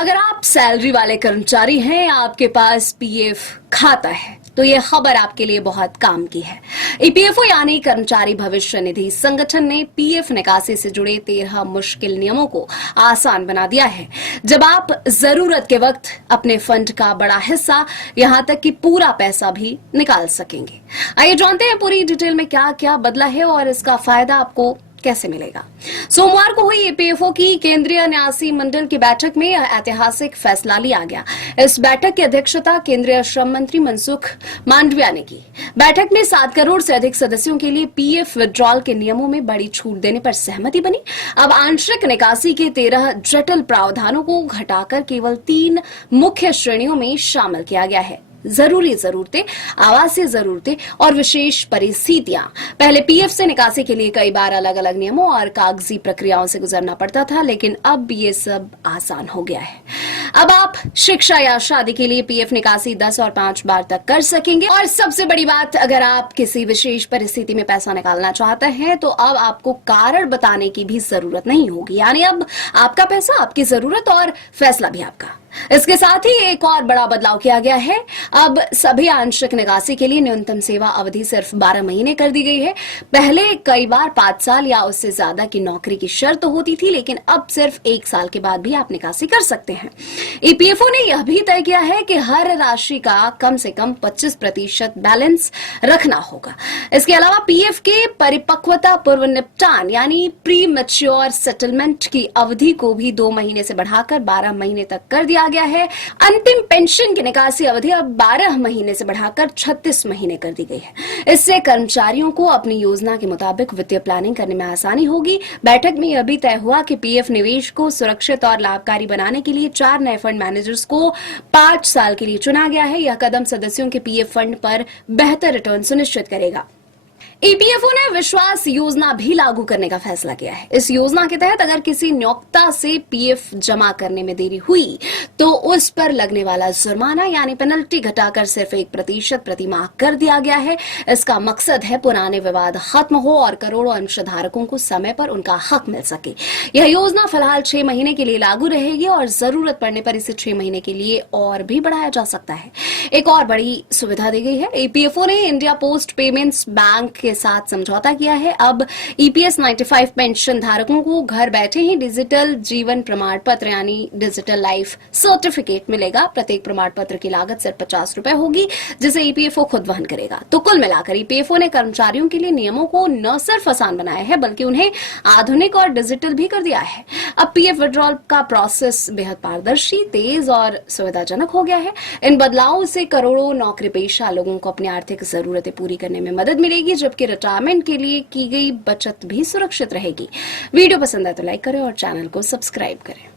अगर आप सैलरी वाले कर्मचारी हैं या आपके पास पीएफ खाता है तो यह खबर आपके लिए बहुत काम की है। ईपीएफओ यानी कर्मचारी भविष्य निधि संगठन ने पीएफ निकासी से जुड़े 13 मुश्किल नियमों को आसान बना दिया है। जब आप जरूरत के वक्त अपने फंड का बड़ा हिस्सा यहां तक कि पूरा पैसा भी निकाल सकेंगे। आइए जानते हैं पूरी डिटेल में क्या क्या बदला है और इसका फायदा आपको कैसे मिलेगा। सोमवार को हुई ईपीएफओ की केंद्रीय न्यासी मंडल की बैठक में यह ऐतिहासिक फैसला लिया गया। इस बैठक की अध्यक्षता केंद्रीय श्रम मंत्री मनसुख मांडविया ने की। बैठक में 7 करोड़ से अधिक सदस्यों के लिए पीएफ विड्रॉल के नियमों में बड़ी छूट देने पर सहमति बनी। अब आंशिक निकासी के 13 जटिल प्रावधानों को घटाकर केवल 3 मुख्य श्रेणियों में शामिल किया गया है। जरूरी जरूरतें, आवासीय जरूरतें और विशेष परिस्थितियां। पहले पीएफ से निकासी के लिए कई बार अलग अलग नियमों और कागजी प्रक्रियाओं से गुजरना पड़ता था, लेकिन अब ये सब आसान हो गया है। अब आप शिक्षा या शादी के लिए पीएफ निकासी 10 और 5 बार तक कर सकेंगे। और सबसे बड़ी बात, अगर आप किसी विशेष परिस्थिति में पैसा निकालना चाहते हैं तो अब आपको कारण बताने की भी जरूरत नहीं होगी। यानी अब आपका पैसा, आपकी जरूरत और फैसला भी आपका। इसके साथ ही एक और बड़ा बदलाव किया गया है। अब सभी आंशिक निकासी के लिए न्यूनतम सेवा अवधि सिर्फ 12 महीने कर दी गई है। पहले कई बार 5 साल या उससे ज्यादा की नौकरी की शर्त होती थी, लेकिन अब सिर्फ 1 साल के बाद भी आप निकासी कर सकते हैं। ईपीएफओ ने यह भी तय किया है कि हर राशि का कम से कम 25% बैलेंस रखना होगा। इसके अलावा पीएफ के परिपक्वता पूर्व निपटान यानी प्री मैच्योर सेटलमेंट की अवधि को भी 2 महीने से बढ़ाकर 12 महीने तक कर दिया गया है। अंतिम पेंशन की निकासी अवधि अब 12 महीने से बढ़ाकर 36 महीने कर दी गई है। इससे कर्मचारियों को अपनी योजना के मुताबिक वित्तीय प्लानिंग करने में आसानी होगी। बैठक में यह भी तय हुआ कि पीएफ निवेश को सुरक्षित और लाभकारी बनाने के लिए 4 नए फंड मैनेजर्स को 5 साल के लिए चुना गया है। यह कदम सदस्यों के पीएफ फंड पर बेहतर रिटर्न सुनिश्चित करेगा। ईपीएफओ ने विश्वास योजना भी लागू करने का फैसला किया है। इस योजना के तहत अगर किसी नियोक्ता से पीएफ जमा करने में देरी हुई तो उस पर लगने वाला जुर्माना यानी पेनल्टी घटाकर सिर्फ 1% प्रति माह कर दिया गया है। इसका मकसद है पुराने विवाद खत्म हो और करोड़ों अंशधारकों को समय पर उनका हक मिल सके। यह योजना फिलहाल 6 महीने के लिए लागू रहेगी और जरूरत पड़ने पर इसे 6 महीने के लिए और भी बढ़ाया जा सकता है। एक और बड़ी सुविधा दी गई है। ईपीएफओ ने इंडिया पोस्ट पेमेंट्स बैंक के साथ समझौता किया है। अब ईपीएस 95 पेंशन धारकों को घर बैठे ही डिजिटल जीवन प्रमाण पत्र यानी डिजिटल लाइफ सर्टिफिकेट मिलेगा। प्रत्येक प्रमाण पत्र की लागत सिर्फ 50 रुपए होगी, जिसे ईपीएफओ खुद वहन करेगा। तो कुल मिलाकर ईपीएफओ ने कर्मचारियों के लिए नियमों को न सिर्फ आसान बनाया है बल्कि उन्हें आधुनिक और डिजिटल भी कर दिया है। अब पीएफ विड्रॉल का प्रोसेस बेहद पारदर्शी, तेज और सुविधाजनक हो गया है। इन बदलावों से करोड़ों नौकरी पेशा लोगों को अपनी आर्थिक जरूरतें पूरी करने में मदद मिलेगी, जबकि रिटायरमेंट के लिए की गई बचत भी सुरक्षित रहेगी। वीडियो पसंद आए तो लाइक करें और चैनल को सब्सक्राइब करें।